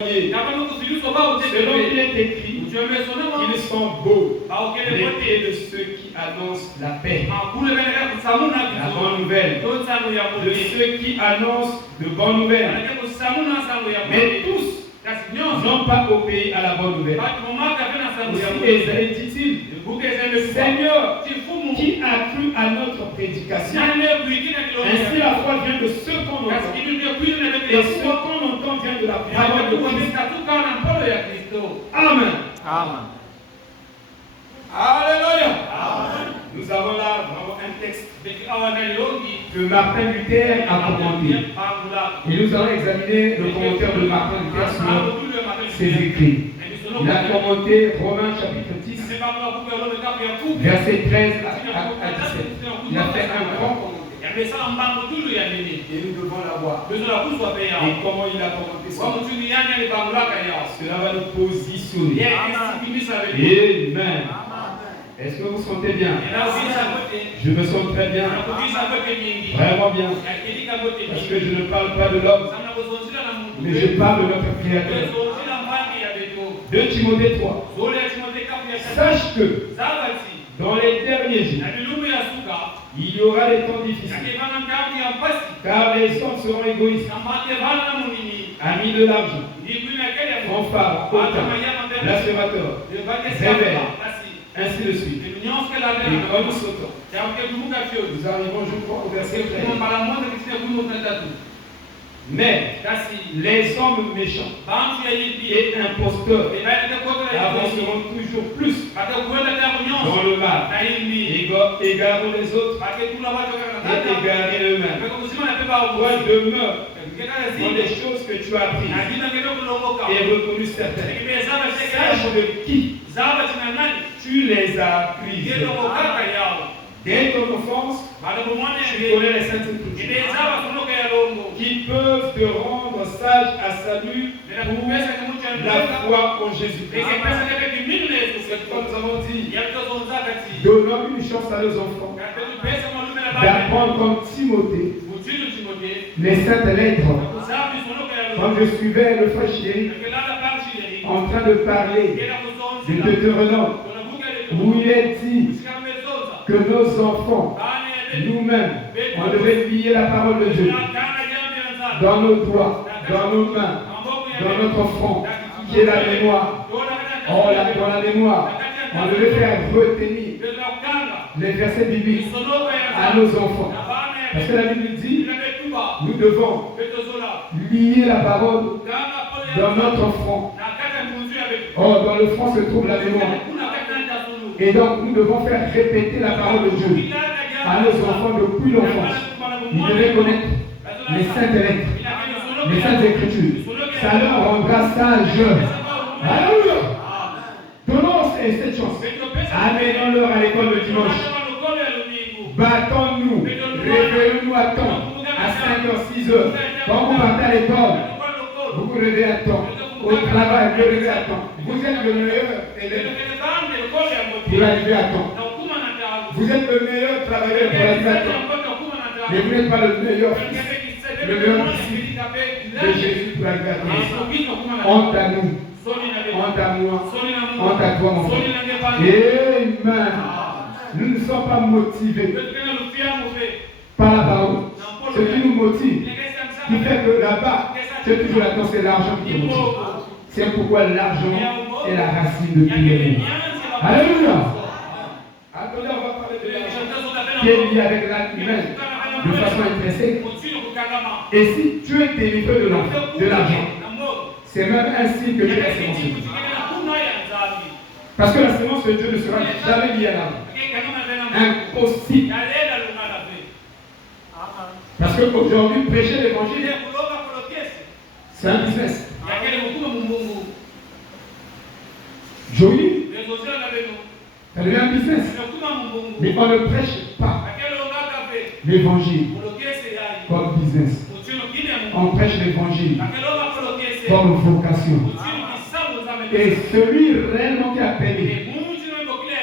Selon il est écrit, ils sont beaux, les pieds de ceux qui annoncent la paix, la bonne nouvelle, de ceux qui annoncent de bonnes nouvelles. Mais tous n'ont pas obéi à la bonne nouvelle. Aussi Ésaïe dit-il, Seigneur, qui a cru à notre prédication? Ainsi la foi vient de ce qu'on entend, et ce qu'on entend vient de la parole de Christ. Amen. Amen. Alléluia. Amen. Nous avons là vraiment un texte que Martin Luther a commenté. Et nous allons examiner le commentaire de Martin Luther sur ses écrits. Il a commenté Romains chapitre 10, verset 13 à 17. Il a fait un grand commentaire. Et nous devons l'avoir. Et comment il a commenté ça? Cela va nous positionner. Amen. Est-ce que vous sentez bien? Je me sens très bien. Vraiment bien. Parce que je ne parle pas de l'homme, mais je parle de notre Créateur. 2 Timothée 3. Sache que dans les derniers jours, il y aura des temps difficiles, car les hommes seront égoïstes, amis de l'argent, fanfares, hautains, blasphémateurs, rebelles, ainsi de suite. Et comme sautants. Nous arrivons, je crois, au verset 13. Mais les hommes méchants et imposteurs avanceront toujours plus dans le mal, égarant les autres et égarés eux-mêmes. Toi, demeure dans les choses que tu as apprises et reconnues certaines. Sache de qui tu les as apprises. Dès ton enfance, tu connais les saintes écritures qui peuvent te rendre sage à salut pour la foi en Jésus-Christ. C'est comme nous avons dit, donnons une chance à nos enfants d'apprendre comme Timothée les saintes lettres. Quand je suivais le frère Chéri en train de parler de Deutéronome, où il est dit que nos enfants, nous-mêmes, on devait lier la parole de Dieu dans nos doigts, dans nos mains, dans notre front, qui est la mémoire. Oh, dans la mémoire, on devait faire retenir les versets bibliques à nos enfants. Parce que la Bible dit, nous devons lier la parole dans notre front. Oh, dans le front se trouve la mémoire. Et donc, nous devons faire répéter la parole de Dieu à nos enfants depuis l'enfance. Ils devaient connaître les saintes lettres, les saintes écritures. Ça leur rendra sage. Alléluia. Donnons cette chance. Amenons-leur à l'école le dimanche. Battons-nous. Réveillons-nous à temps. À 5h, 6h. Quand vous partez à l'école, vous vous réveillez à temps. Au travail, vous vous réveillez à temps. Vous êtes le meilleur élève pour arriver à temps. Vous êtes le meilleur travailleur pour arriver à temps. Mais vous n'êtes pas le meilleur fils, le meilleur disciple de Jésus pour arriver à temps. Honte à nous, honte à moi, honte à toi, mon frère. Amen. Nous ne sommes pas motivés par la parole. Ce qui nous motive, qui fait que là-bas, c'est toujours la c'est l'argent qui nous motive. C'est pourquoi l'argent est la racine de tous les maux. Alléluia. Attendez, on va parler de l'argent qui est lié avec l'âme humaine de façon intrinsèque. Et si tu es délivré de l'argent, c'est même ainsi que tu es la sémence de Dieu. Parce que la sémence de Dieu ne sera jamais liée à l'argent. Impossible. Parce qu'aujourd'hui, prêcher l'évangile, c'est un business. Joli, ça devient un business. Mais on ne prêche pas l'évangile comme business. On prêche l'évangile comme vocation. Et celui réellement qui a appelé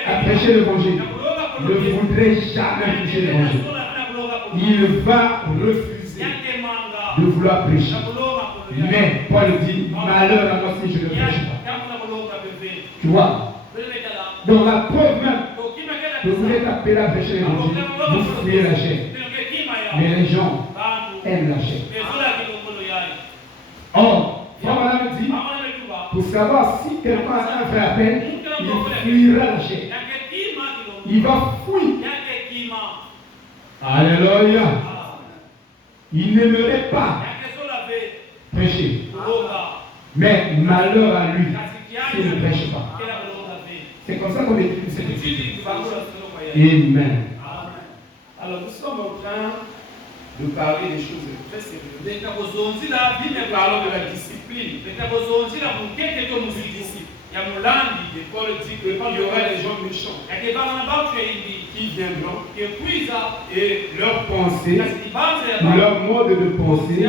à prêcher l'évangile ne voudrait jamais prêcher l'évangile. Il va refuser de vouloir prêcher. Mais Paul dit, malheur à moi si je ne prêche pas. Tu vois? Dans la preuve même que vous êtes appelés à prêcher l'évangile, vous fuyez la chair. Mais les gens aiment la chair. Or, Frère Branham dit, pour savoir si quelqu'un a un vrai appel, il fuira la chair. Il va fuir. Alléluia. Il n'aimerait pas prêcher. Mais malheur à lui s'il ne prêche pas. C'est comme ça qu'on écrit cette étude. Amen. Alors nous sommes en train de parler des choses très sérieuses. Nous parlons de la discipline. Et Paul dit qu'il y aura des gens méchants qui viendront et leur pensée, leur mode de pensée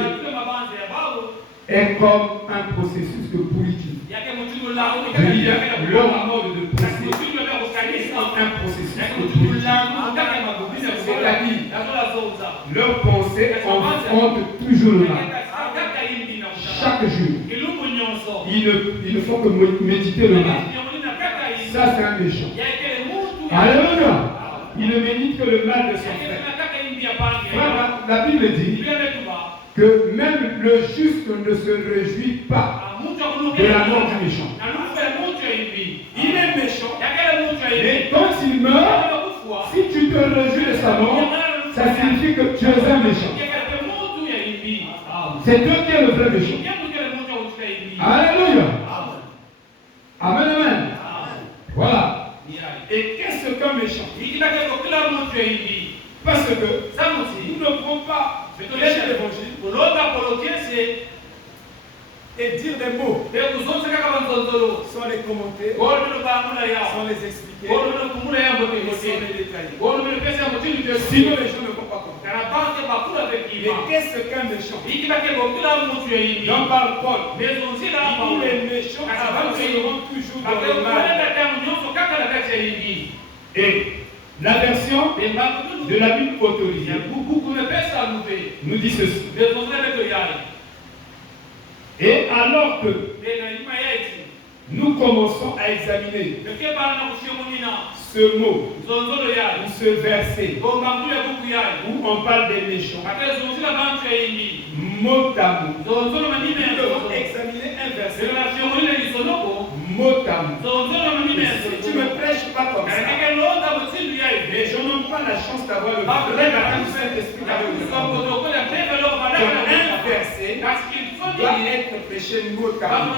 est comme un processus de politique. Leur mode de pensée est comme un processus de politique. C'est-à-dire, leur pensée enfronte toujours le mal. Chaque jour, ils ne font que méditer le mal. Ça, c'est un méchant. Alléluia. Il ne médite que le mal de son frère. La Bible dit que même le juste ne se réjouit pas de la mort du méchant. Il est méchant. Mais quand il meurt, si tu te réjouis de sa mort, ça signifie que tu es un méchant. C'est Dieu qui est le vrai méchant. Alléluia. Amen, amen. Voilà. Et qu'est-ce qu'un méchant? Parce que nous ne pouvons pas prêcher l'évangile et dire des mots sans les commenter, sans les expliquer, sans les détailler. Sinon les gens ne vont pas comprendre. Mais qu'est-ce qu'un méchant? J'en parle Paul. Il est méchant seront toujours dans le mal. Et la version de la Bible autorisée nous dit ceci. Et alors que nous commençons à examiner ce mot ou ce verset où on parle des méchants, mot à mot, nous devons examiner un verset mot à mot. Si tu ne me prêches pas comme ça, mais je n'ai pas la chance d'avoir le vrai baptême du Saint-Esprit avec nous. Un verset doit être prêché mot à mot.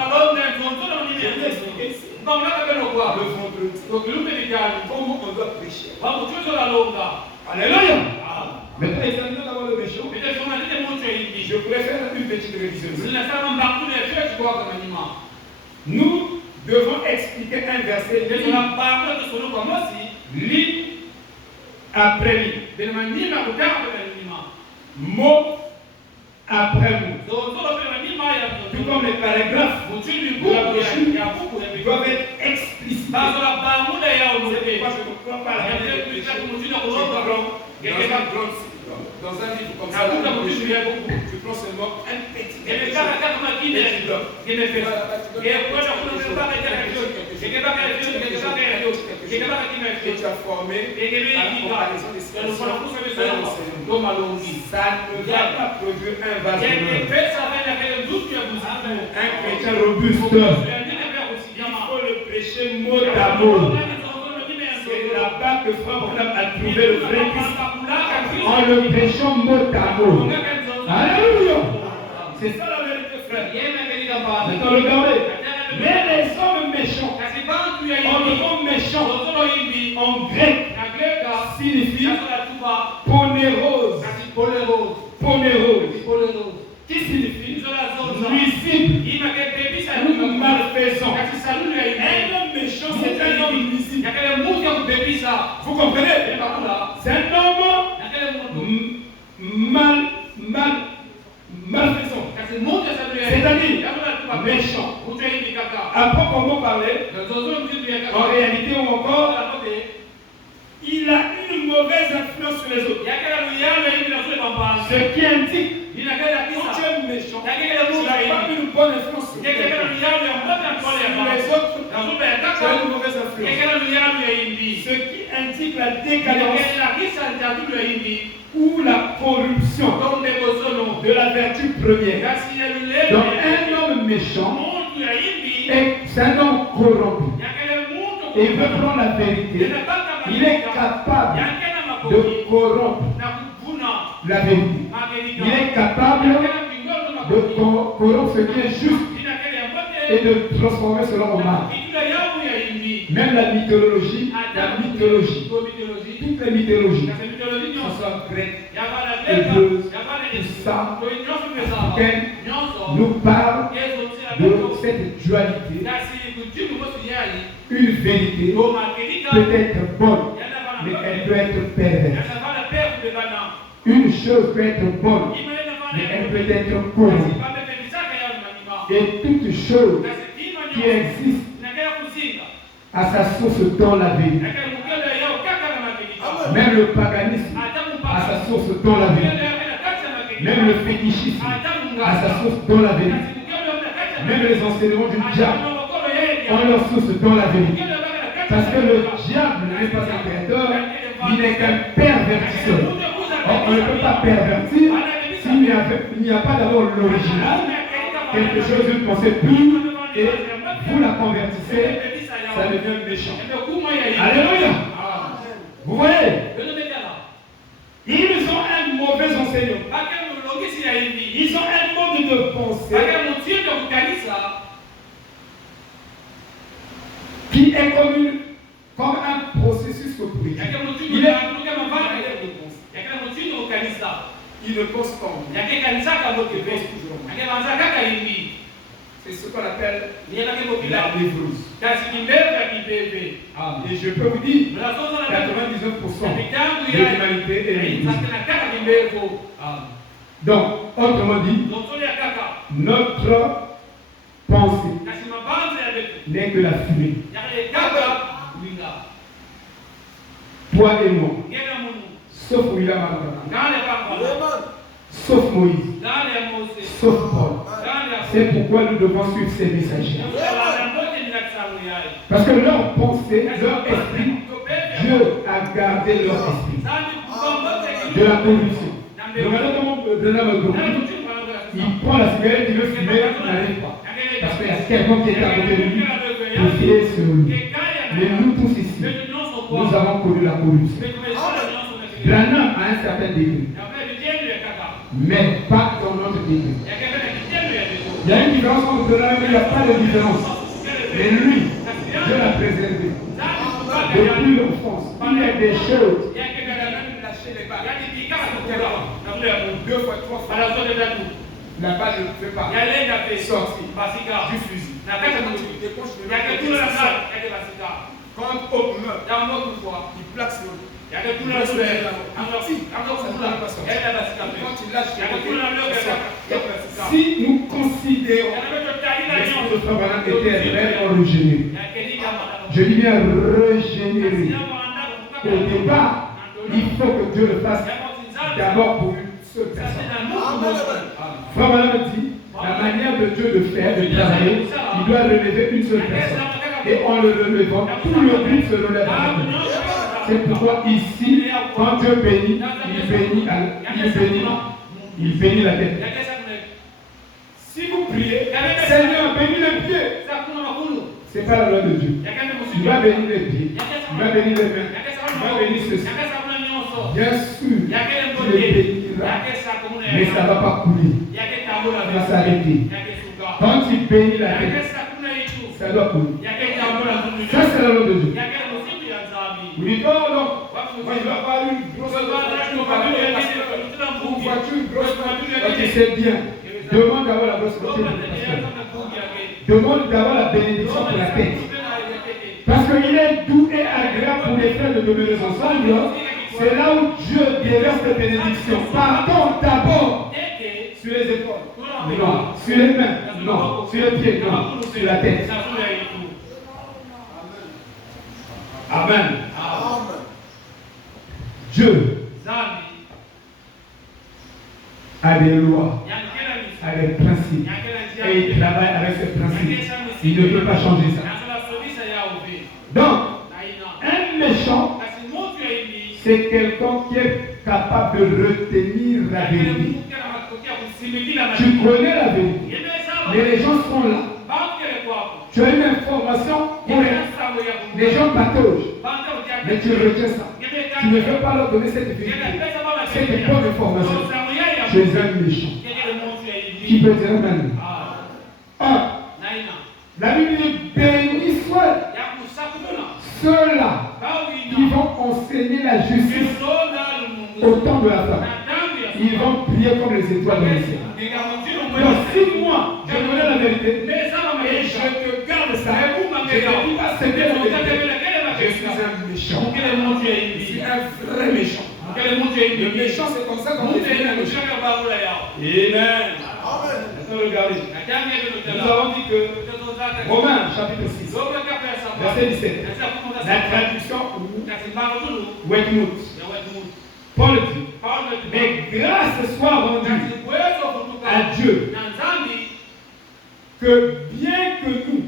Je vais expliquer ici. Le vendredi, comment on doit prêcher. Alléluia. Maintenant, examinons d'abord le méchant. Je préfère une petite révision. Nous devons expliquer un verset ligne après ligne. Mot après mot. Tout comme les paragraphes de la brochure doivent être explicités. C'est pourquoi je ne comprends pas la manière de prêcher. Dans un livre comme ça, tu prends seulement un petit que tu as formé à la comparaison des situations. Ça ne va pas produire un vase un chrétien robuste. Il faut le prêcher mot à mot. C'est là-bas que Frère Branham a trouvé le vrai Christ en le prêchant mot à mot. Alléluia. C'est ça la vérité, frère. Maintenant, regardez. Mais les hommes méchants, en méchant en grec, signifie ponérose. Qui signifie nuisible ou malfaisant. Un homme méchant, c'est un homme nuisible. Vous comprenez? C'est un homme malfaisant. C'est-à-dire méchant. À proprement parler, en réalité ou encore, il a une mauvaise influence sur les autres. Ce qui indique Quand tu es méchant, tu n'as pas une bonne influence sur les autres. Tu as une mauvaise influence. Ce qui indique la décadence ou la corruption de la vertu première. Donc un homme méchant, c'est un homme corrompu. Et il veut prendre la vérité. Il est capable de corrompre la vérité. Il est capable de corrompre ce qui est juste et de transformer cela en mal. Même la mythologie, toutes les mythologies, ce soit grecques, hébreuses, tout ça, africaines, nous parlent de cette dualité. Une vérité peut être bonne, mais elle peut être perverse. Une chose peut être bonne, mais elle peut être corrompue. Et toute chose qui existe a sa source dans la vérité. Même le paganisme a sa source dans la vérité. Même le fétichisme a sa source dans la vérité. Même les enseignements du diable ont leur source dans la vérité. Parce que le diable n'est pas un créateur, il n'est qu'un pervertisseur. Or, on ne peut pas pervertir s'il n'y a pas d'abord l'original, quelque chose, une pensée pure, et vous la convertissez, ça devient méchant. Alléluia. Vous voyez, ils ont un mauvais enseignement. Ils ont un mode de pensée qui est comme un processus politique. Il ne pense pas. C'est ce qu'on appelle la névrose. Et je peux vous dire, 99% de l'humanité est névrose. Donc, autrement dit, notre pensée n'est que la fumée. Toi et moi, sauf William Abraham, sauf Moïse, sauf Paul. C'est pourquoi nous devons suivre ces messagers. Parce que leur pensée, leur esprit, Dieu a gardé leur esprit de la corruption. Regardez comment il prend la cigarette, il veut fumer, il n'arrive pas. Parce qu'il y a quelqu'un qui est à côté de lui pour filer sur lui. Mais nous tous ici, nous avons connu la corruption. Branham à un certain degré, mais pas dans notre degré. Il y a une différence entre Branham, il n'y a pas de différence. Mais lui, Dieu l'a préservé. Depuis l'enfance, il y a des choses. Deux fois, trois fois. La balle ne peut pas sortir du fusil. Quand on meurt, il plaque sur lui. Si nous considérons que le Frère était réellement régénéré, je dis bien régénéré, au départ, il faut que Dieu le fasse d'abord pour une seule personne. Frère Branham dit, la manière de Dieu de faire, de travailler, il doit relever une seule personne. Et en le relevant, tout le but se relève avec lui. C'est pourquoi ici, quand Dieu bénit, il bénit la tête. Si vous priez, Seigneur, bénis les pieds. Ce n'est pas la loi de Dieu. Il va bénir les pieds, il va bénir les mains, il va bénir ceci. Bien sûr, il les bénira, mais ça ne va pas couler. Il va s'arrêter. Quand il bénit la tête, ça doit couler. Ça, c'est la loi de Dieu. Vous dites, oh non, moi je vais avoir une grosse voiture, ok, c'est bien. Demande d'avoir la grosse voiture. Demande d'avoir la bénédiction pour la tête. Parce qu'il est doux et agréable pour les frères de demeurer ensemble. C'est là où Dieu déverse les bénédictions. Partons d'abord sur les épaules. Non. Sur les mains. Non. Sur les pieds. Non. Sur la tête. Amen. Dieu a des lois, a des principes, et il travaille avec ces principes. Il ne peut pas changer ça. Donc, un méchant, c'est quelqu'un qui est capable de retenir la vérité. Tu connais la vérité, mais les gens sont là. Tu as une information, les gens patogent, mais tu retiens ça. Tu ne veux pas leur donner cette vérité, cette bonne information. Tu es un méchant. Qui peut dire amen? La Bible dit béni soit ceux-là qui vont enseigner la justice au temps de la femme. Ils vont prier comme les étoiles de le ciel. Donc si moi, je connais la vérité, et je te garde ça, je ne dis pas c'est bien la vérité. Je suis un méchant. Je suis un vrai méchant. Le méchant, c'est comme ça qu'on dit un méchant. Amen. Regardez. Nous avons dit que Romains chapitre 6, verset 17, la traduction Wetmouth, Paul dit, mais grâce soit rendue à Dieu que bien que nous,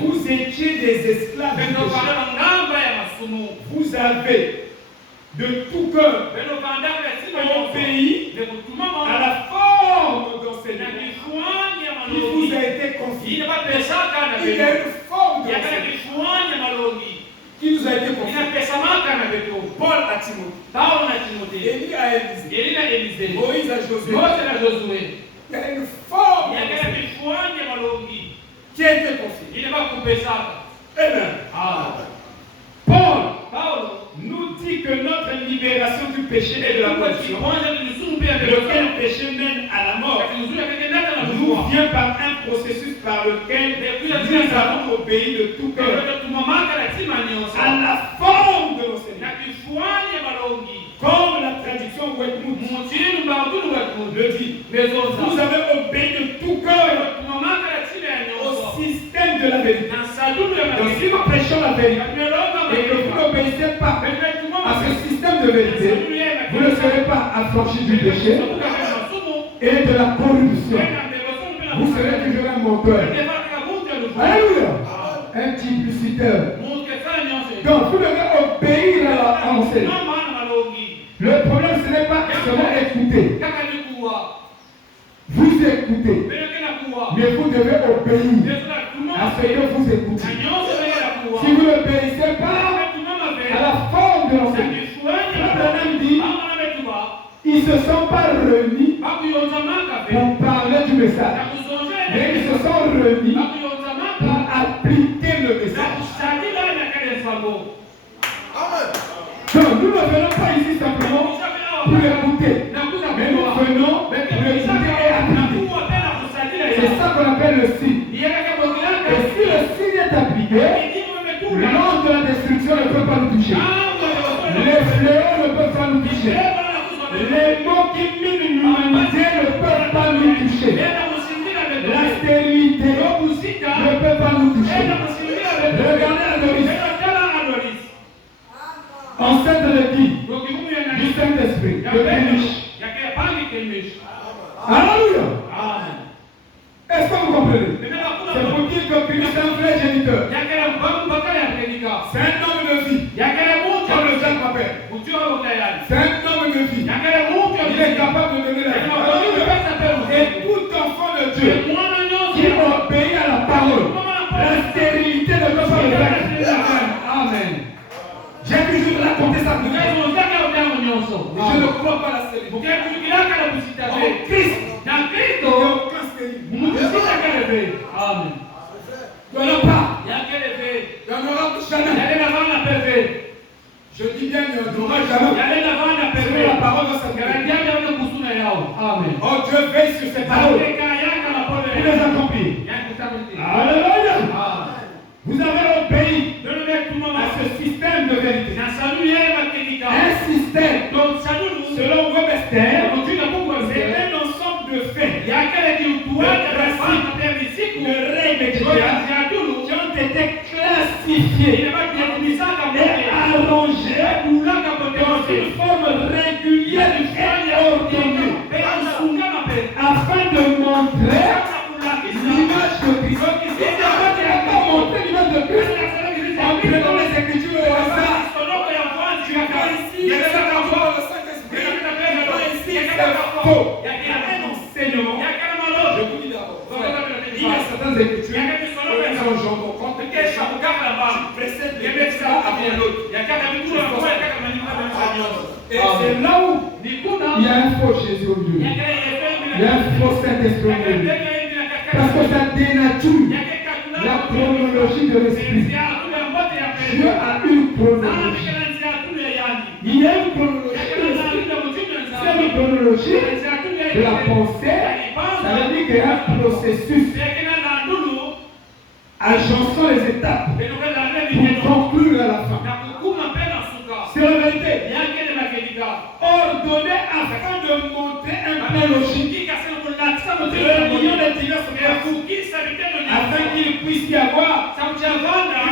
vous étiez des esclaves, vous avez de tout cœur obéi à la forme d'enseignement qui vous a été confiée. Il y a une forme d'enseignement qui nous a été confiée. Paul à Timothée, Élie à Élisée, Moïse à Josué. Il y a une forme qui a été confiée. Amen. Paul nous dit que notre libération du péché et de la corruption, lequel péché mène à la mort, nous vient par un processus par lequel nous avons obéi de tout cœur à la forme de l'enseignement. Comme la traduction Wetmouth le dit, vous avez obéi de tout cœur au système de la vérité. Donc si nous prêchons la vérité et que vous n'obéissez pas à ce système de vérité, vous ne serez pas affranchis du péché et de la corruption. Vous serez toujours un menteur. Alléluia. Un publiciteur. Donc vous devez obéir à l'enseignement. Le problème, ce n'est pas seulement écouter. Vous écoutez, mais vous devez obéir à ce que vous écoutez. Si vous n'obéissez pas à la forme de l'enseignement, Abraham dit, ils ne se sont pas réunis pour parler du message, mais ils se sont réunis pour appliquer le message. Donc nous ne venons pas ici simplement pour écouter, mais nous venons pour écouter et appliquer. C'est ça qu'on appelle le signe. Et si le signe est appliqué, l'ange de la destruction ne peut pas nous toucher. Les fléaux ne peuvent pas nous toucher. Les mots qui minent l'humanité ne peuvent pas nous toucher. La stérilité ne peut pas nous toucher. Regardez Adonis. Enceinte de qui? Du Saint-Esprit, de Péniche. Alléluia. Est-ce que vous comprenez? C'est pour dire que Péniche est un vrai géniteur. C'est un homme de vie. Comme le Jacques m'appelle. C'est un homme de vie. Il est capable de donner la vie. Et tout enfant de Dieu qui obéit à la parole, la stérilité ne peut pas le faire. Amen. J'ai toujours raconté ça pour vous. Je ne crois pas à la stérilité. En Christ, il n'y a aucun stérilité. Amen. Il n'y en a pas. Il n'y en aura jamais. Je dis bien, il n'y en aura jamais. C'est la parole de Seigneur. Amen. Oh Dieu veille sur cette parole pour les accomplir. Alléluia. Vous avez obéi à ce système de vérité. Un système, selon Webster, c'est un ensemble de faits, de principes, de règles qui ont été classifiés et arrangés dans une forme régulière et ordonnée. Écritures, on se rend compte que tu précèdes l'église avant l'autre. Et c'est là où il y a un faux Jésus au milieu. Il y a un faux Saint-Esprit au milieu. Parce que ça dénature la chronologie de l'Esprit. Dieu a une chronologie. Il y a une chronologie de l'Esprit. C'est une chronologie de la pensée. Ça veut dire qu'il y a un processus agençant les étapes pour conclure à la fin. C'est la vérité. Ordonné afin de montrer un plan logique. Réunion des diverses parties afin qu'il puisse y avoir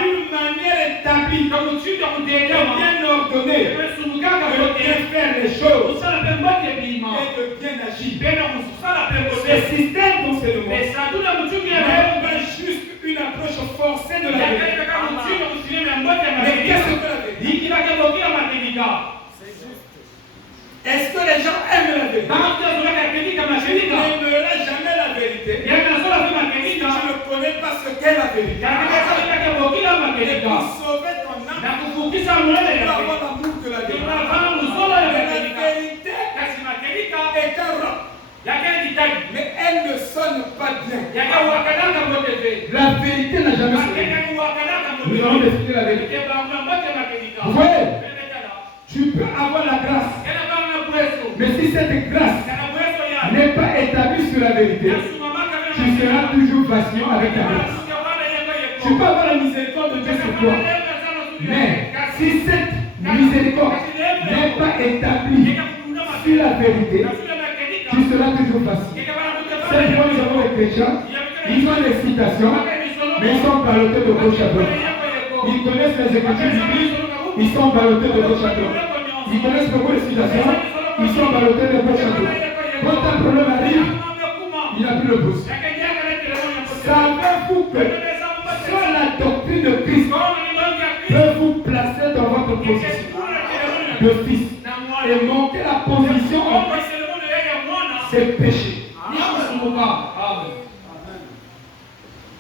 une manière établie de bien ordonner, de bien faire les choses et de bien agir. Ce système d'enseignement n'est pas juste une approche forcée de la vérité. Mais qu'est-ce que la vérité? Est-ce que les gens aiment la vérité? Tu n'aimeras jamais la vérité si tu ne connais pas ce qu'est la vérité. Et pour sauver ton âme, pour avoir l'amour de la vérité. La vérité est un roc, mais elle ne sonne pas bien. La vérité n'a jamais sonné. Nous allons définir la vérité. Vous voyez, tu peux avoir la grâce, mais si cette grâce n'est pas établie sur la vérité, tu seras toujours patient avec la grâce. Tu peux avoir la miséricorde de Dieu sur toi, mais si cette miséricorde n'est pas établie sur la vérité, tu seras toujours patient. C'est pourquoi nous avons les chrétiens, ils ont des citations, mais ils sont ballottés de gauche à droite. Ils connaissent les écritures bibliques, ils sont ballottés de gauche à droite. Ils connaissent beaucoup les citations, ils sont ballottés de gauche à droite. Quand un problème arrive, il n'a plus le pouce. Savez-vous que seule la doctrine de Christ peut vous placer dans votre position de fils et monter la position en Christ, c'est péché.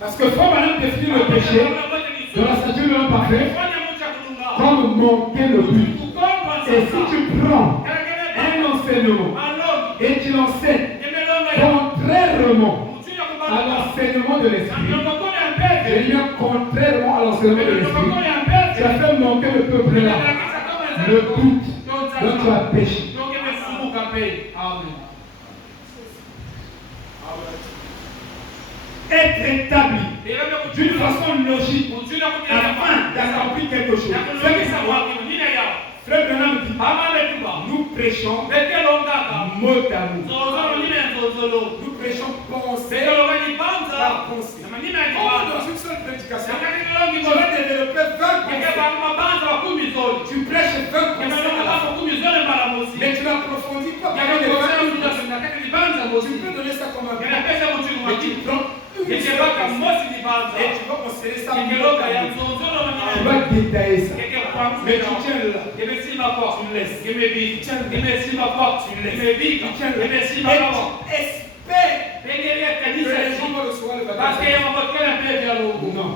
Parce que faut maintenant définir le péché dans la statue de l'homme parfait comme manquer le but. Et si tu prends un enseignement et tu l'enseignes contrairement à l'enseignement de l'esprit, c'est-à-dire contrairement à l'enseignement de l'esprit, tu as fait manquer le peuple là, le but, donc tu as péché. Être établi d'une façon logique afin d'accomplir quelque chose. Frère Branham dit, nous prêchons mot à mot. Nous prêchons pensée par pensée. Oh, dans une seule prédication, tu vas développer 20 pensées. Tu prêches 20 pensées, mais tu n'approfondis pas. Tu peux donner ça comme un mais tu prends et tu vas considérer ça. Tu vas détailler ça. Mais tu tiens là. Tu me laisses. Tu espères que les gens vont recevoir le baptême. Non.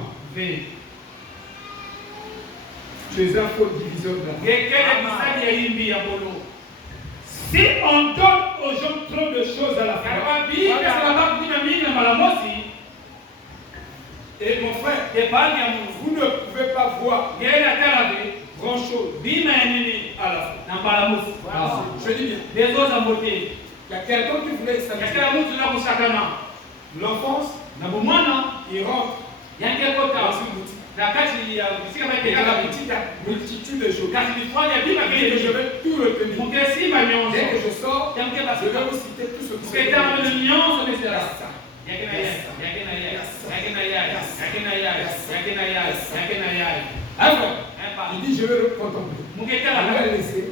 Tu es un faux diviseur de la foi. Si on donne aux gens trop de choses à la fois, et mon frère, vous ne pouvez pas voir grand chose à la fois. Je dis bien. Il y a quelqu'un qui voulait s'habiller. L'enfance, il rentre dans une boutique. La boutique a multitude de choses. Je vais tout retenir. Dès que je sors, je vais vous citer tout ce qui se passe. Alors, il dit je vais contempler. Je vais laisser.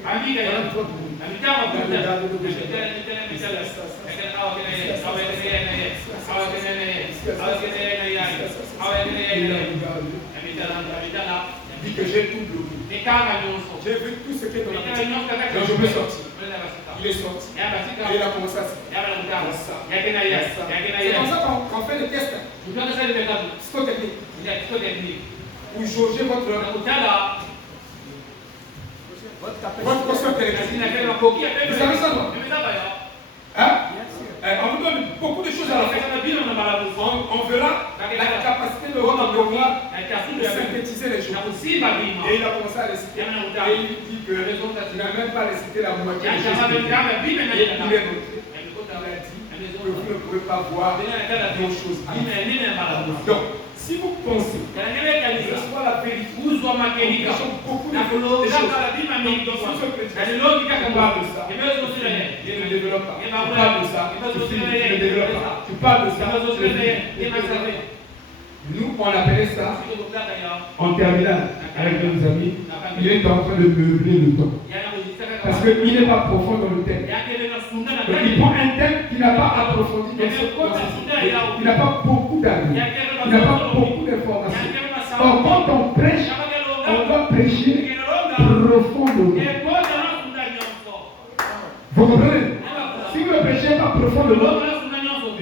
Il dit que j'ai tout bloqué. J'ai vu tout ce qui est dans la boutique. Donc je peux sortir. Il est sorti. Et il a commencé à sortir. C'est comme ça qu'on fait le test psychotechnique. Pour jauger votre quotient intellectuel. Vous savez ça, non? Hein? On nous donne beaucoup de choses à la fin. On verra la capacité de votre mémoire de synthétiser les choses. Et il a commencé à réciter. Et il dit qu'il n'a même pas récité la moitié des choses. Et il est noté. Il a dit que vous ne pouvez pas voir d'autres choses. Donc, si vous pensez que ce soit la vérité, beaucoup de choses. Il ne développe pas. Tu parles de ça. Tu ne développes pas. Tu parles de ça. Nous, on appelait ça en terminale avec nos amis. Il est en train de meubler le temps. Parce qu'il n'est pas profond dans le thème. Donc il prend un thème qui n'a pas approfondi dans ce côté. Il n'a pas beaucoup d'avis. Il n'a pas beaucoup d'informations. Or, quand on prêche, on doit prêcher profondément. Vous comprenez? Si vous ne prêchez pas profondément,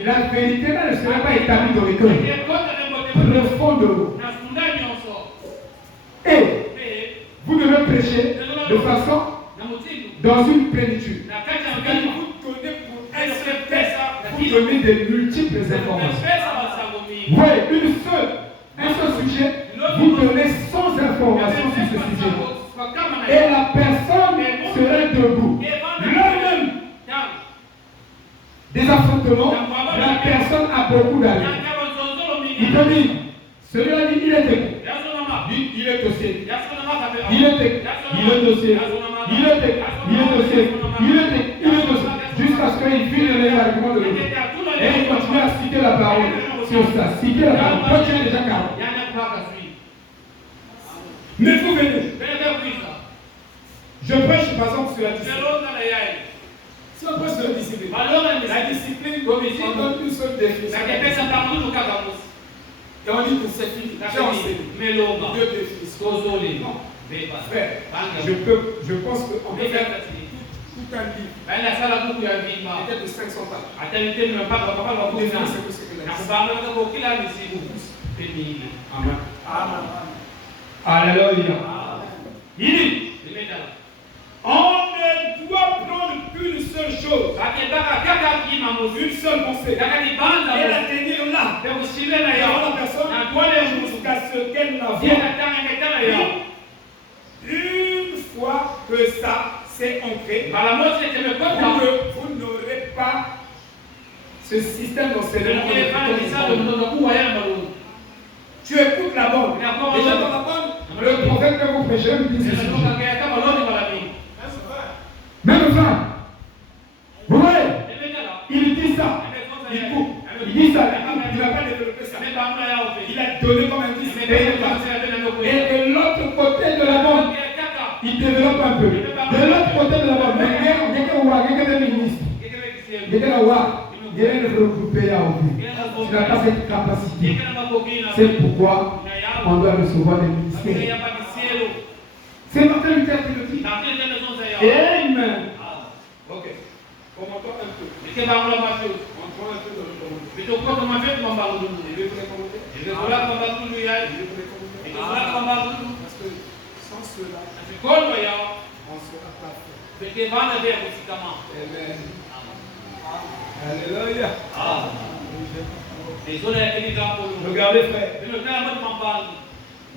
la vérité là ne sera pas établie dans les cœurs. Profondément. Et vous devez prêcher de façon dans une plénitude. Vous donnez pour un seul texte, vous donnez des multiples informations. Oui, un seul sujet, vous donnez 100 informations sur ce sujet. Et la personne serait debout. L'un même des affrontements, la personne a beaucoup d'avis. Il peut dire, celui-là dit, il est debout. Il est dossier. Il est dossier. Il est dossier. Jusqu'à ce qu'il finisse les arguments de l'autre. Et il continue à citer la parole sur ça. Citer la parole. Toi, tu es déjà calme. Mais vous venez. Je prêche par exemple sur la discipline. Si on prêche sur la discipline, on donne une seule définition. Et on dit que c'est fini. J'ai enseigné. Deux définitions. Non. Frère, je pense qu'on peut faire tout un livre. Peut-être de 500 pages. Amen. Alléluia. Il dit, on ne doit prendre qu'une seule chose, une seule pensée, et la tenir là, devant la personne, jusqu'à ce qu'elle la voie. Une fois que ça s'est ancré, vous n'aurez pas ce système d'enseignement. Tu écoutes la bonne. Déjà dans la bonne, le prophète que vous prêchez me dit ceci. Même frère, vous voyez, il dit ça, il coupe, il dit ça, il n'a pas développé ça. Il a donné comme indice. Et de l'autre côté de la bande, il développe un peu. De l'autre côté de la bande, il y a des ministres. Il y a des il y a des regroupés à ouvrir. Tu n'as pas cette capacité. C'est pourquoi on doit recevoir des ministères. C'est Martin Luther qui le dit. Amen. Ok. Commentons un peu. Entrons un peu dans le commentaire. Je vais vous les commenter. Parce que sans cela, on ne sera pas fait. Amen. Alléluia. Regardez, frère.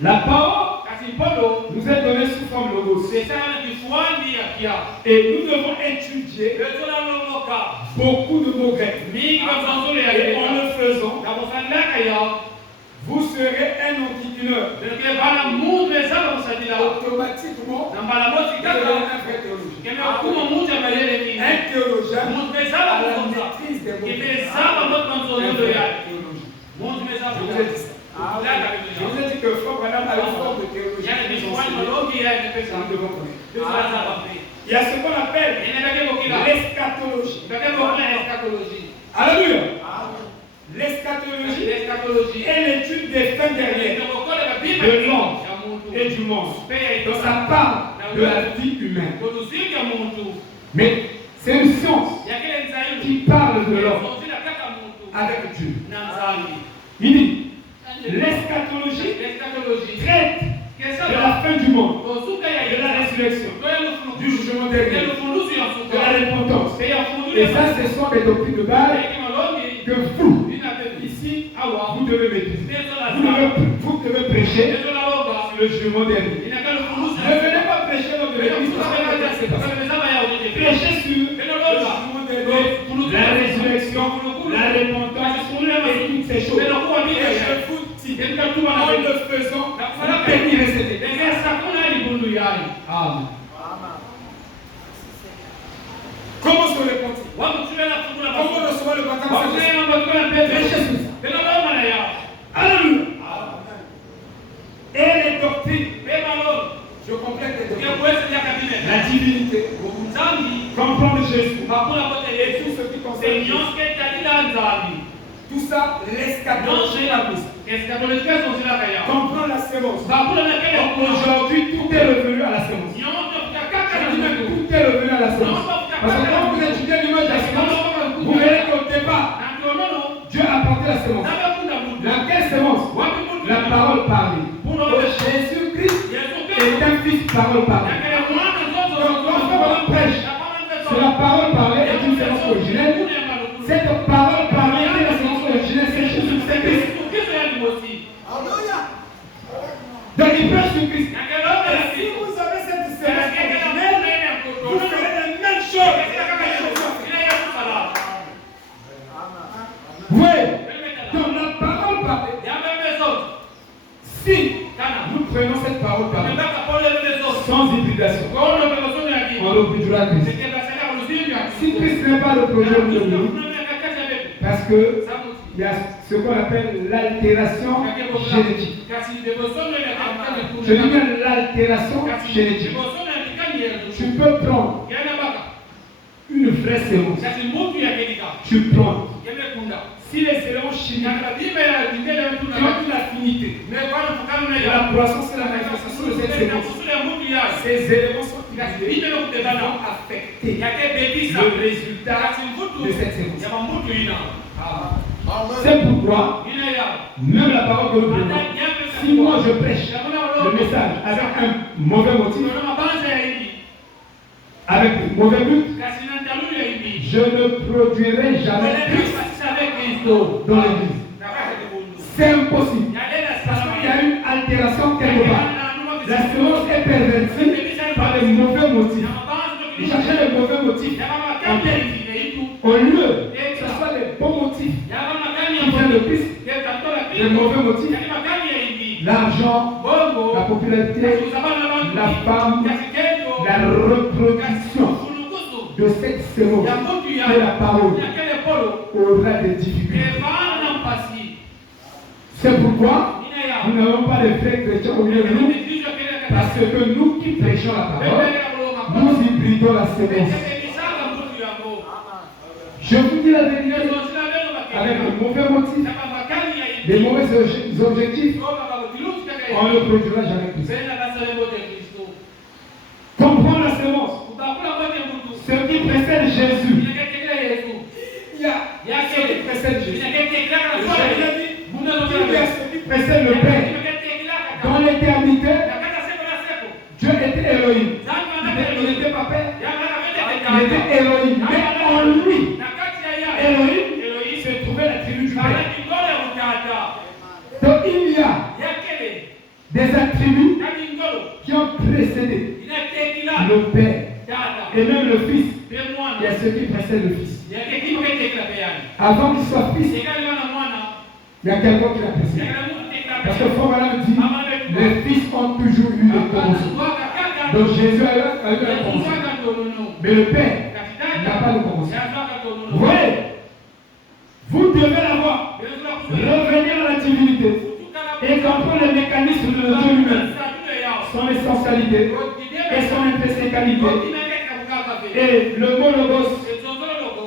La parole nous est donnée sous forme logos. Et nous devons étudier beaucoup de mots grecs. Et en le faisant, vous serez un antiquineur. Automatiquement, vous serez un vrai théologien. Un théologien à la maîtrise des mots. Je vous ai dit que Frère Branham a une forme de théologie. Il y a ce qu'on appelle l'eschatologie. Alléluia. L'eschatologie est l'étude des fins dernières de l'homme et du monde. Donc ça parle de la vie humaine. Mais c'est une science qui parle de l'homme. avec Dieu. Il dit, l'eschatologie traite de la fin du monde, de la résurrection, du jugement dernier, de la repentance. Et ça, ce sont des doctrines de base que vous, ici, vous devez maîtriser. Vous devez prêcher sur le jugement dernier. Ne venez pas prêcher dans l'église, prêchez sur le jugement dernier, la résurrection, la repentance et toutes ces choses. Et je vous dis, en le faisant, vous bénirez cette église. Amen. Comment se repentir? Comment recevoir le baptême? Prêchez sur ça. Alléluia. Et les doctrines, je complète les doctrines. La divinité, comprendre Jésus, et tout ce qui concerne Jésus. Tout ça, l'eschatologie la pousse. Comprendre la sémence. Aujourd'hui, tout est revenu à la sémence. Je dis même tout est revenu à la sémence. Parce que quand vous étudiez l'image de la sémence, vous verrez qu'au départ, Dieu a apporté la sémence. Laquelle sémence? La parole parlée. Jésus-Christ est un fils parole parlée. Donc quand on prêche sur la parole parlée est une sémence originelle, cette parole parlée est la sémence originelle, c'est Jésus-Christ. Donc il prêche sur Christ. Et si vous avez cette sémence originelle, vous ferez la même chose. Oui. Donc la parole parlée. Si nous prenons cette parole parlée sans hybridation, on l'obligera Christ. Si Christ n'est pas le projet de nous, parce que il y a ce qu'on appelle l'altération génétique. Je dis bien l'altération génétique. Tu peux prendre une vraie sémence. Tu prends. Si les éléments chimiques ont une affinité, la croissance et la manifestation de cette sémence, ces éléments sont utilisés vont affecter le résultat de cette sémence. C'est pourquoi, même la parole que nous prenons, si moi je prêche le message avec un mauvais motif, avec un mauvais but, je ne produirai jamais Christ dans l'église. C'est impossible. Parce qu'il y a une altération quelque part. La sémence est pervertie par les mauvais motifs. Ils cherchaient les mauvais motifs. Au lieu que ce soit les bons motifs qui viennent de Christ, les mauvais motifs, l'argent, la popularité, la femme, la reproduction de cette sémence de la parole aura des difficultés. C'est pourquoi nous n'avons pas de vrais chrétiens au milieu de nous, parce que nous qui prêchons la parole, nous hybridons la sémence. Je vous dis la vérité, avec de mauvais motifs, des mauvais objectifs, on ne produira jamais plus. Comprends la sémence. Ce qui précède Jésus. Il y a ce qui précède Jésus. Il y a ce qui précède le Père. Dans l'éternité, Dieu était Elohim. Il n'était pas Père. Il était Elohim. Mais en lui, Elohim se trouvait la tribu du Père. Donc il y a des attributs qui ont précédé le Père et même le Fils. Il y a ce qui précède le Fils. Avant qu'il soit Fils, il y a quelqu'un qui l'a précédé. Parce que Frère dit, les Fils ont toujours eu le commencement. Donc Jésus a eu un commencement. Mais le Père n'a pas de commencement. Vous voyez, vous devez l'avoir. Revenir à la divinité et comprendre les mécanismes de notre humain, son essentialité et son intrinsicalité. Et le mot logos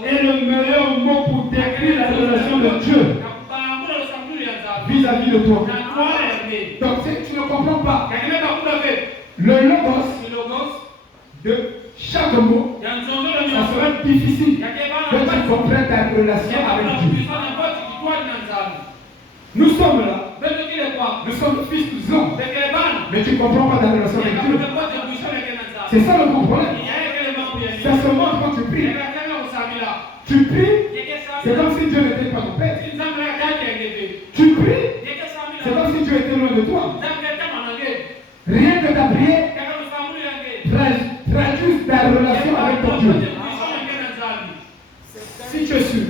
est le meilleur mot pour décrire la relation de Dieu vis-à-vis de toi. Donc si tu ne comprends pas le logos de chaque mot, ça sera difficile que tu comprennes ta relation avec Dieu. Nous sommes là. Nous sommes fils de hommes. Mais tu ne comprends pas ta relation avec Dieu. C'est ça le gros problème. Ça se montre quand tu pries. Tu pries, c'est comme si Dieu n'était pas ton père. Tu pries, c'est comme si Dieu était loin de toi. Rien que ta prière traduit ta relation avec ton Dieu. Si tu es sûr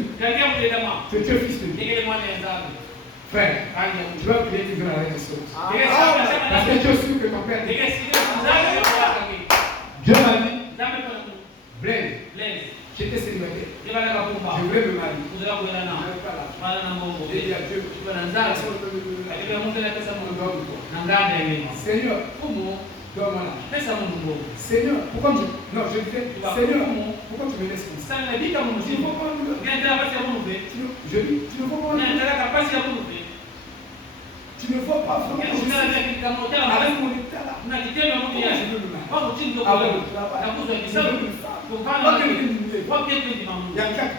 que tu es fils de Dieu, frère, tu vas prier, tu vas avec les choses. Parce que tu es sûr que ton père est. Dieu m'a dit, Blaise, j'étais célibataire. Je voulais me marier. Je n'avais pas l'argent. J'ai dit à Dieu, Seigneur, donne-moi l'argent. Seigneur, pourquoi tu... Non, je disais, Seigneur, pourquoi tu me laisses comme ça? Je dis, tu ne faut pas me... Je dis, tu ne faut pas me... Tu ne vois pas vraiment avec mon état là. Je veux me marier. Avec le travail. Je veux une femme. Il y a quatre.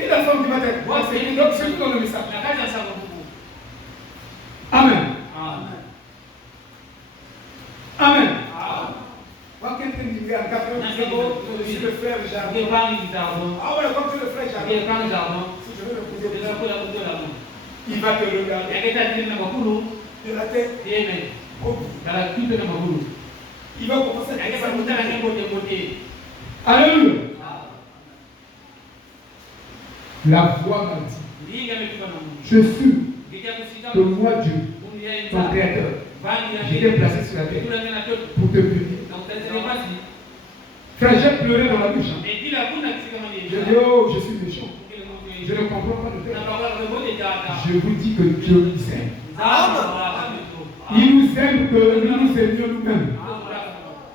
Et la femme qui va être. Donc c'est tout dans le message. Amen. Amen. Quand quelqu'un dit à 80 secondes, si le frère jardin. Ah ouais, comme tu le frère jardin. Si je veux le poser, il va te regarder de la tête au bout. Il va commencer à examiner. Alléluia. La voix m'a dit, je suis que moi Dieu, ton créateur, j'étais placé sur la terre pour te punir. Frère, j'ai pleuré dans la douche. Je dis, oh, je suis méchant. Je ne comprends pas le fait. Je vous dis que Dieu nous aime. Il nous aime que nous nous aimions nous-mêmes.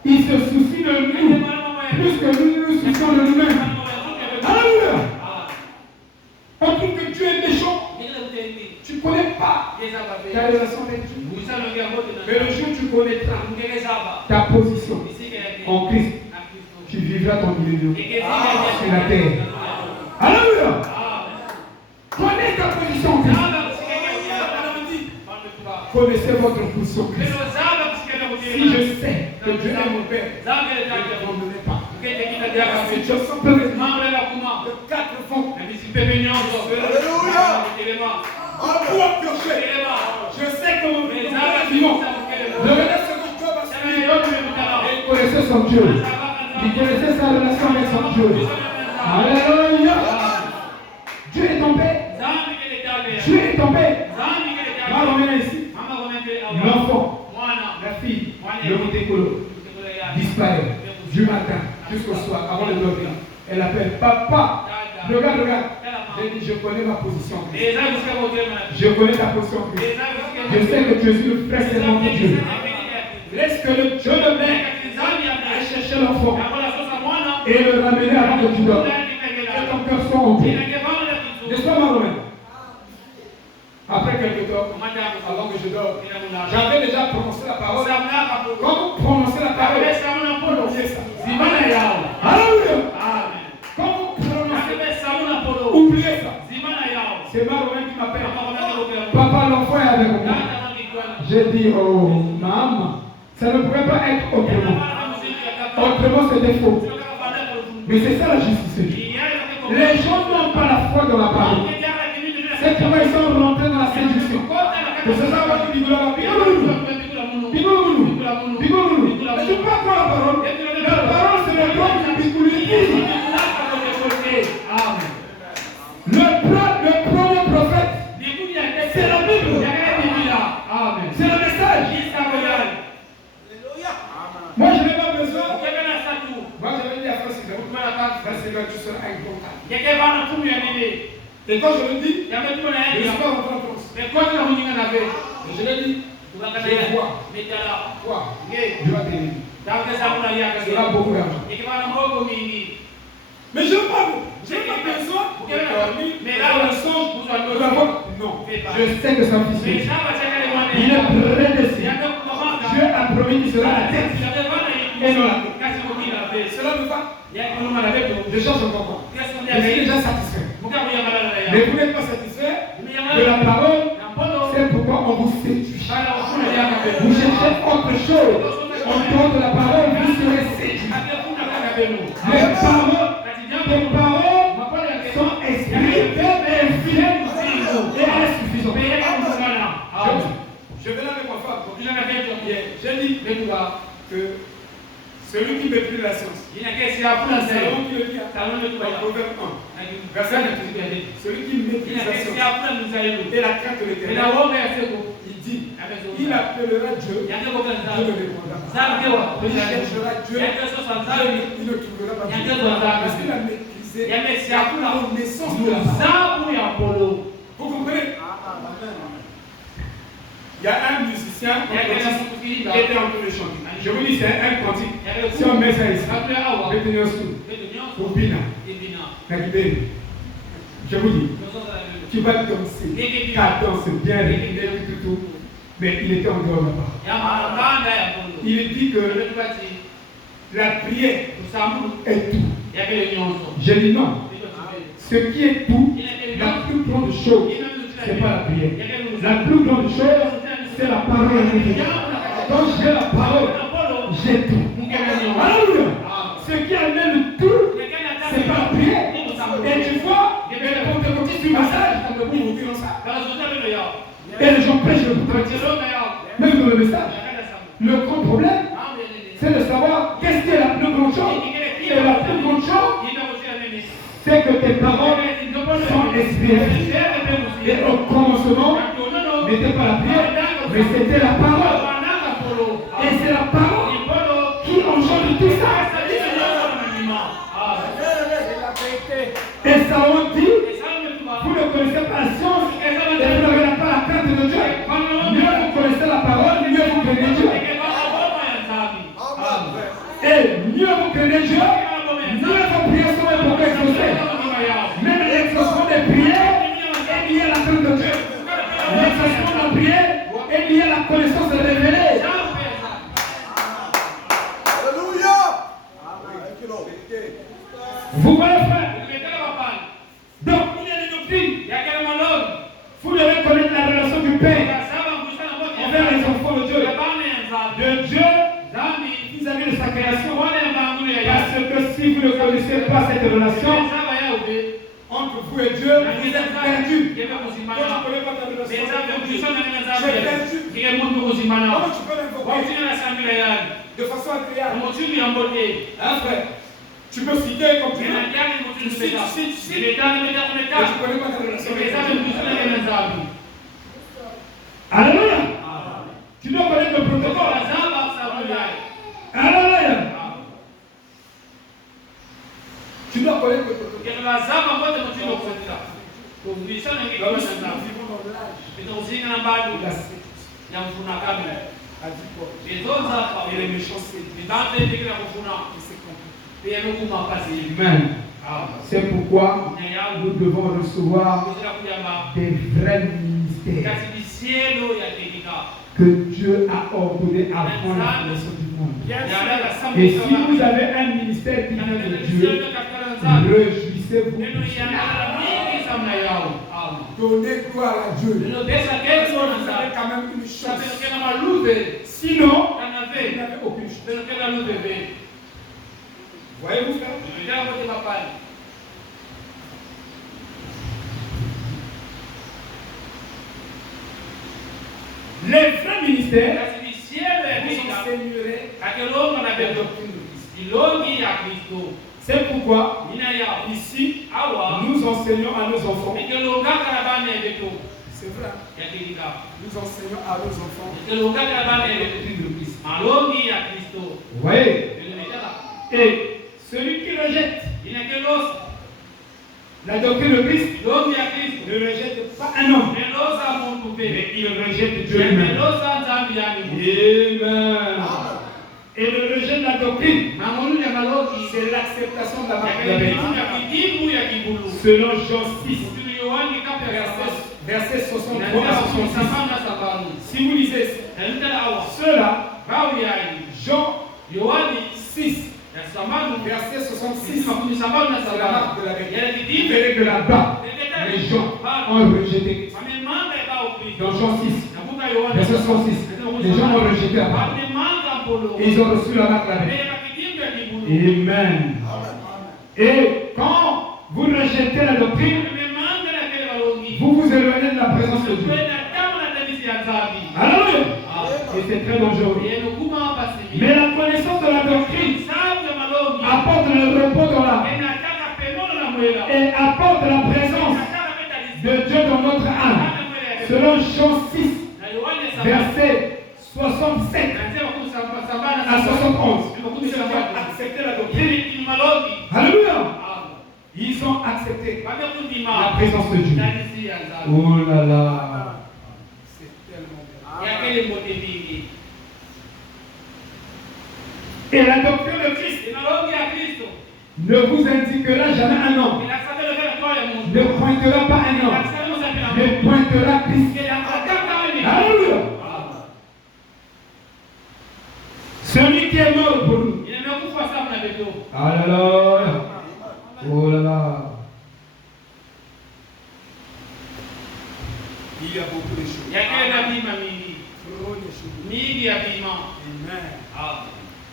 Il se soucie de nous plus que nous nous soucions de nous-mêmes. Alléluia. On trouve que Dieu est méchant. Tu ne connais pas ta relation avec Dieu. Mais le jour où tu connaîtras ta position en Christ, tu vivras ton millénaire sur la terre. Alléluia. Connaissez ta position en Christ. Connaissez votre position en Christ. Si je sais que Dieu est mon Père, je ne t'abandonnerai pas. Si je sens que de 4 fonds, alléluia, en bois pioché, je sais que mon Père est vivant. Le reste de Dieu va suivre. Il connaissait son Dieu. Il connaissait sa relation avec son Dieu. Alléluia. Dieu est ton Père. Dieu est ton Père. Va revenir ici. L'enfant, la fille, le motécolo disparaît du matin jusqu'au soir avant de dormir. Elle appelle papa. Regarde. J'ai dit, je connais ma position. Je connais ta position. Je sais que tu es le frère servant de Dieu. Laisse que le Dieu de mer aille chercher l'enfant et le ramener avant que tu dors. Que ton cœur soit en paix. N'est-ce pas, ma Romaine? Après quelques temps, avant que je dors, j'avais déjà prononcé la parole. Quand vous prononcez la parole, oubliez ça. Alléluia. Quand vous prononcez, oubliez ça. C'est ma Romaine qui m'appelle. Papa, l'enfant est avec moi. J'ai dit, oh, maman, ça ne pouvait pas être autrement. Autrement, c'était faux. Mais c'est ça la justice. Les gens n'ont pas la foi dans la parole. C'est pourquoi ils sont rentrés dans la séduction. C'est ça va dire mais je ne peux pas prendre la parole. La parole, c'est le droit du Bigouli. Le premier prophète, c'est la Bible. C'est le message. Moi, je n'ai pas besoin. Moi, j'avais dit à Frère Sylvain, tu seras incontable. Et quand je le dis, je ne suis pas rentré en France. Je l'ai dit, je vois. Quoi? Je vais t'aider. Il y aura beaucoup d'argent. Mais je n'ai pas besoin de dormir. Mais là, le songe, non. Je sais que c'est un fils. Il est prédestiné. Dieu a promis qu'il sera la tête et non la tête. Cela me va. Je cherche encore. Je suis déjà satisfait. Mais vous n'êtes pas satisfait. choses, entendre la parole, vous serez séduits. Les paroles sont esprit et elles suffisent. Je vais là avec ma femme. J'ai dit que celui qui méprise la science, c'est qui le dit, Proverbe 1, verset 1, celui qui méprise la science et la crainte de l'Éternel, il dit, il appellera Dieu, Dieu le répondra. Il cherchera Dieu, il ne trouvera pas Dieu. Parce qu'il a méprisé la connaissance de la parole. Vous comprenez? Il y a un musicien qui était en train de chanter. Je vous dis, c'est un cantique. Si on met ça ici, pour Bina, je vous dis, tu vas danser, danser bien, tout, mais il était en dehors là-bas. Il dit que la prière est tout. Je dis non. Ce qui est tout, la plus grande chose, ce n'est pas la prière. La plus grande chose, c'est la parole de Dieu. Quand j'ai la parole, j'ai tout. Alléluia. Ce qui amène le tout, c'est pas la prière. Et tu vois, quand tu écoutes du message, ils vous diront ça. Et les gens prêchent le bouton. Même dans le message. Le grand problème, c'est de savoir qu'est-ce qui est la plus grande chose. Et la plus grande chose, c'est que tes paroles sont inspirées. Et au commencement, n'était pas la prière, mais c'était la parole. Et c'est la parole qui engendre tout ça. Et ça on dit, vous ne connaissez pas la science et vous n'avez pas la crainte de Dieu. Mieux vous connaissez la parole, mieux vous connaissez Dieu. Et mieux vous connaissez Dieu, mieux vos prières sont pour exaucer. Même l'exaucement des prières est lié à la crainte de Dieu. L'exaucement de la prière est lié à la connaissance révélée. Alléluia. Vous voyez, frère? Donc, il y a des doctrines. Vous devez connaître la relation du Père envers les enfants de Dieu. De Dieu vis-à-vis de sa création. Parce que si vous ne connaissez pas cette relation entre vous et Dieu, vous êtes perdu. Quand tu ne connais pas ta relation, tu es perdu. Comment tu peux l'invoquer de façon agréable? Hein, frère? Tu peux citer comme tu veux. Tu cites. Mais tu ne connais pas ta relation. Alléluia. Tu dois connaître le protocole. Alléluia. Tu dois connaître le protocole. Nous vivons dans l'âge de la séduction. Et les méchancetés. Amen. C'est pourquoi nous devons recevoir des vrais ministères que Dieu a ordonné avant la création du monde. Et si vous avez un ministère qui vient de Dieu, réjouissez-vous. Donnez gloire à Dieu. Vous avez quand même une chance. Sinon, vous n'avez aucune chance. Voyez-vous, frère? Les vrais ministères vous enseignerez la doctrine de Christ. C'est pourquoi, ici, nous enseignons à nos enfants. C'est vrai. Nous enseignons à nos enfants la doctrine de Christ. Vous voyez? Et celui qui rejette la doctrine de Christ ne rejette pas un homme, mais il rejette Dieu lui-même. Amen. Et le rejet de la doctrine, c'est l'acceptation de la marque de la vérité. Selon Jean 6, verset 63 à 66. Si vous lisez cela, Jean 6, verset 66, c'est la marque de la vérité. Vous verrez que là-bas, les gens ont rejeté. Dans Jean 6, verset 66, les gens ont rejeté la parole. Ils ont reçu la marque avec. Amen. Et quand vous rejetez la doctrine, vous vous éloignez de la présence de Dieu. Alléluia. Et c'est très dangereux. Mais la connaissance de la doctrine apporte le repos dans l'âme et apporte la présence de Dieu dans notre âme. Selon Jean 6, verset 67 à 71. Ils ont accepté la doctrine. Alléluia. Ils ont accepté la présence de Dieu. Oh là là. C'est tellement bien. Et la doctrine de Christ ne vous indiquera jamais un homme. Ne pointera pas un homme. Ne pointera Christ. Alléluia. Celui qui est mort pour nous. Alléluia. Oh là là. Il y a beaucoup de choses. Amen.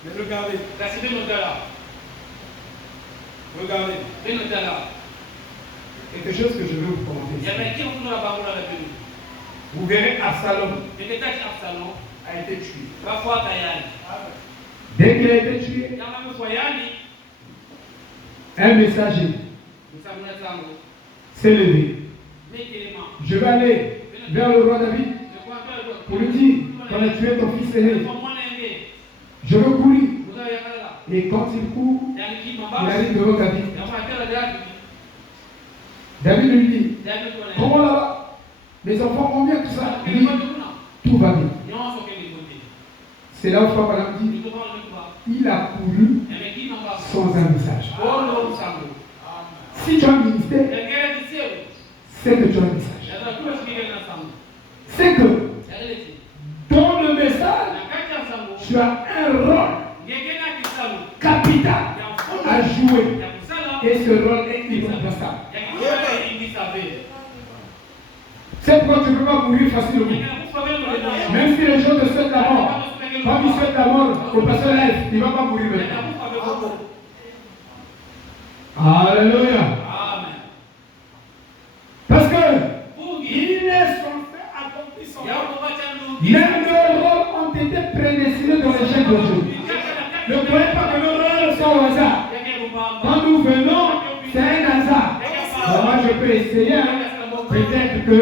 Mais regardez. Regardez. Quelque chose que je veux vous commenter. Vous verrez Absalom a été tué. Dès qu'il a été tué, un messager s'est levé. Je vais aller vers le roi David pour lui dire qu'on a tué ton fils aîné. Je veux courir. Et quand il court, il arrive devant David. David lui dit, comment là-bas? Les enfants vont bien, tout ça? Il dit, tout va bien. C'est là où Frère Madame dit, il a couru sans un message. Si tu as un ministère, c'est que tu as un message. C'est que dans le message, tu as un rôle capital à jouer. Et ce rôle est irremplaçable. C'est pourquoi tu ne peux pas mourir facilement. Même si les gens te souhaitent la mort, quand ils souhaitent la mort au pasteur Life, il ne va pas mourir maintenant. Alléluia. Parce que il est censé accomplir son rôle. Même nos rôles ont été prédestinés dans l'échec de Dieu. Ne croyez pas que nos rôles sont au hasard. Quand nous venons, c'est un hasard. Moi, je peux essayer. Peut-être que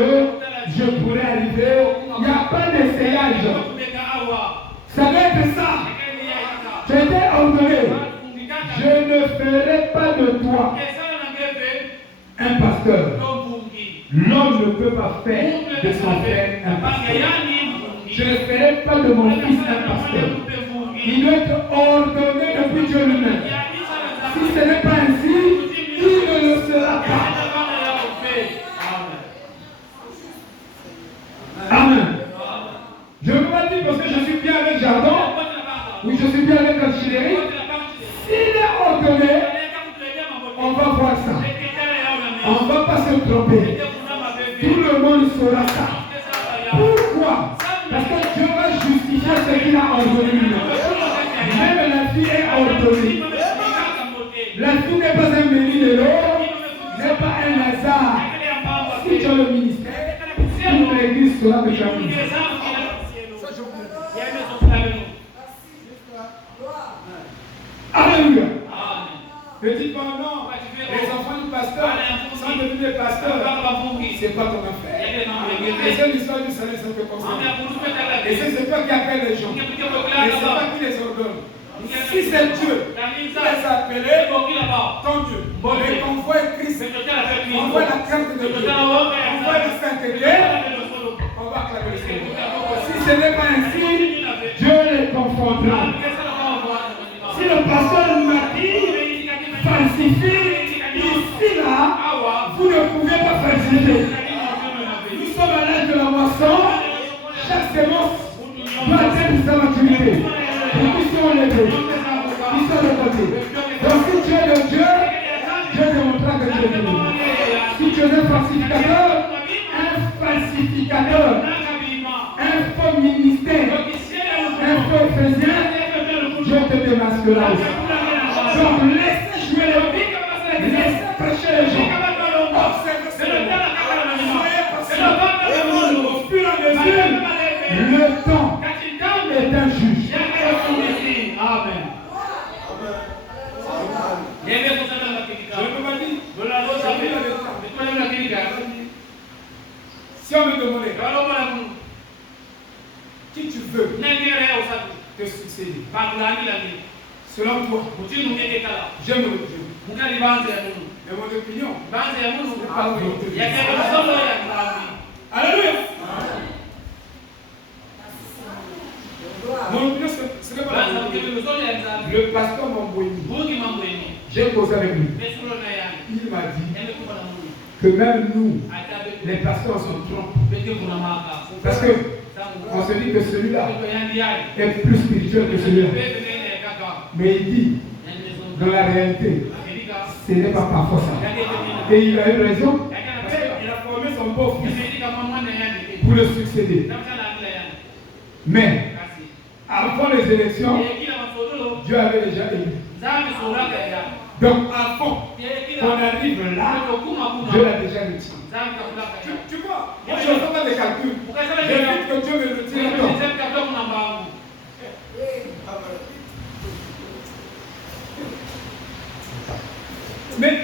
je pourrais arriver. Il n'y a pas d'essayage. Ça doit être ça. Tu étais ordonné. Je ne ferai pas de toi un pasteur. L'homme ne peut pas faire de son frère un pasteur. Je ne ferai pas de mon fils un pasteur. Il doit être ordonné depuis Dieu lui-même. Si ce n'est pas ainsi, il ne le sera pas. Amen. Je ne veux pas dire parce que je suis bien avec Jardin, ou je suis bien avec l'artillerie. S'il est ordonné, on va voir ça. On ne va pas se tromper. Tout le monde saura ça. Pourquoi? Parce que Dieu va justifier ce qu'il a ordonné lui-même. Même la fille est ordonnée. La fille n'est pas un béni de l'eau, n'est pas un hasard. Si tu as le ministère, toute l'église saura que tu as le ministère. Alléluia. Ne dites pas non, les enfants du pasteur sont devenus des pasteurs. C'est pas ton affaire. Et c'est l'histoire du salut, ça te concerne. Et c'est toi qui appelles les gens. Et c'est toi qui les ordonne. Si c'est Dieu qui les a appelés, tant Dieu. Mais on voit Christ, on voit la crainte de Dieu, on voit la sainteté, on va acclamer le Seigneur. Si ce n'est pas ainsi, Dieu les confondra. Si le pasteur m'a dit, falsifie, ici là, vous ne pouvez pas falsifier. Nous sommes à l'âge de la moisson, chaque semence doit atteindre sa maturité. Pour qu'ils soient élevés, ils sont de côté. Donc si tu es de Dieu, Dieu te montrera que tu es de Dieu. Si tu es un falsificateur, un faux ministère, un faux ephésien, de la route. Donc laissez jouer les mots. Laissez prêcher les gens. Observez cela. Soyez patient. Au fur et à mesure, le temps est un juge. Amen. Je ne peux pas dire. Si on me demandait qui tu veux te succéder, selon toi, j'aime le Dieu. Mais mon opinion, c'est pas votre opinion. Alléluia. Mon opinion, ce n'est pas la vérité. Le pasteur Mamboini, j'ai causé avec lui. Il m'a dit que même nous, les pasteurs se trompent. Parce que on se dit que celui-là est plus spirituel que celui-là. Mais il dit, dans la réalité, ce n'est pas parfois ça. Et il a eu raison, parce qu'il a formé son beau-fils pour le succéder. Mais, avant les élections, Dieu avait déjà élu. Donc, avant qu'on arrive là, Dieu l'a déjà retiré. Tu vois, moi je ne fais pas de calcul. J'invite que Dieu me retire. Mais,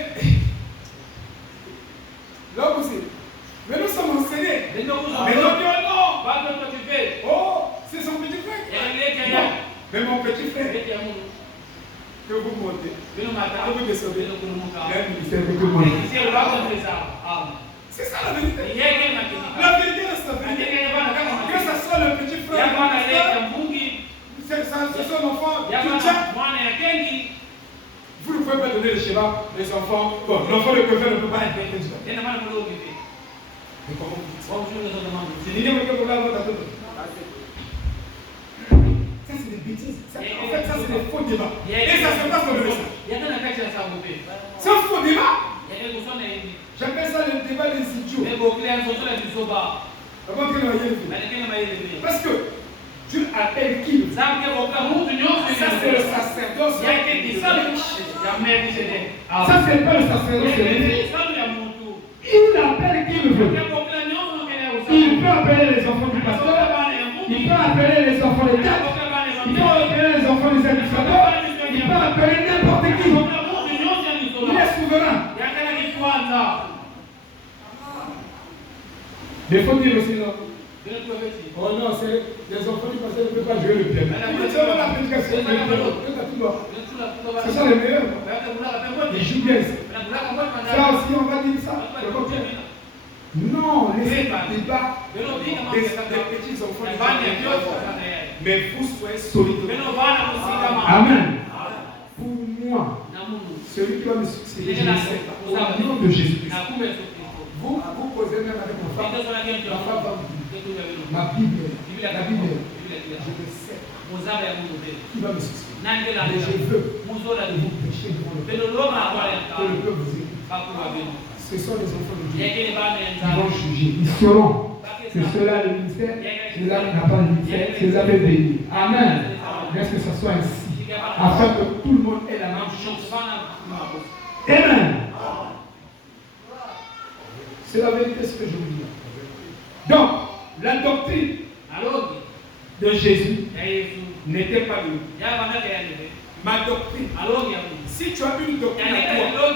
là aussi, mais nous sommes enseignés. Mais nous disons non. Oh, c'est son petit frère. Non, mais mon petit frère. Que vous montez, que vous descendez, même ministère que vous montez. C'est ça la vérité. La vérité reste la vérité. Que ce soit le petit frère, c'est son enfant, vous ne pouvez pas donner le schéma des enfants. Bon, l'enfant de préfet ne peut pas être intelligent. Mais comment vous dites? C'est l'idée que vous l'avez dans tout. Ça, c'est des bêtises. En fait, ça, c'est des faux débats. Et ça se passe dans le message. C'est un faux débat. J'appelle ça le débat des idiots. Parce que Dieu appelle qui? Ça, c'est le sacerdoce. Ça, c'est pas le sacerdoce. Il appelle qui le veut. Il peut appeler les enfants du pasteur. Il peut appeler les enfants des diacres. Il peut appeler les enfants des administrateurs. Il peut appeler n'importe qui. Il est souverain. Mais il faut dire aussi non. Oh non, c'est les enfants du pasteur ne peuvent pas jouer le piano. C'est vraiment la prédication. Ce sont les meilleurs. Ils jouent bien. Ça aussi, on va dire ça. Non, laissez pas débat des petits enfants. Mais vous soyez solides. Amen. Pour moi, celui qui va me succéder, je le sais. Au nom de Jésus. Vous causez même avec ma femme. Ma femme va vous dire. Ma Bible, la Bible, je le sais. Qui va me succéder. Mais je veux que vous prêchez devant le peuple. Que le peuple vous écoute. Ce sont les enfants de Dieu qui vont juger. Ils sauront que cela le ministère, cela n'a pas le ministère, cela veut bénir. Amen. Laisse que ce soit ainsi. Afin que tout le monde ait la même chance. Amen. C'est la vérité ce que je vous dis. Donc, la doctrine de Jésus n'était pas de nous. Ma doctrine. Si tu as une doctrine à toi,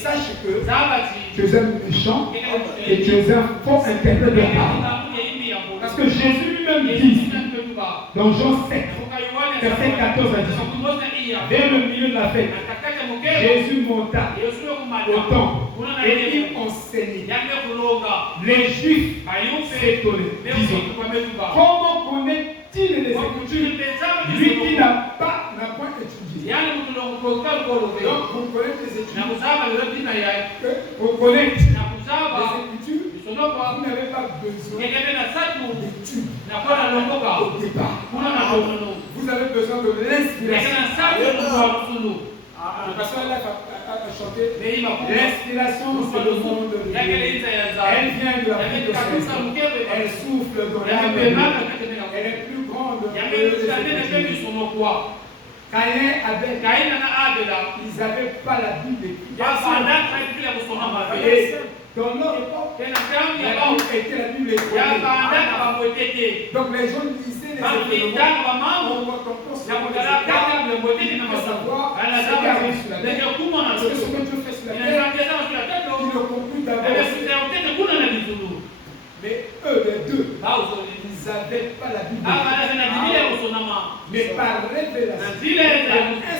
sache que tu es un méchant et tu es un faux interprète de la parole. Parce que Jésus lui-même dit dans Jean 7, verset 14 à 18, vers le milieu de la fête, Jésus monta au temple et il enseignait. Les Juifs s'étonnaient, disant, comment connaît-il les Écritures, lui qui n'a point étudié? Donc vous connaissez les Écritures. Vous connaissez les Écritures. Vous n'avez pas besoin d'études au départ. Vous avez besoin de l'inspiration. Le pasteur a chanté l'inspiration, c'est le monde de Dieu. Elle vient de la vie de Seigneur. Elle souffle dans l'âme. Elle est plus grande que les Écritures. Caïn, Abel. Ils n'avaient pas la Bible écrite. Et dans leur époque, était la Bible écrite. Donc les gens lisaient les événements pour savoir ce qui arrive sur la terre.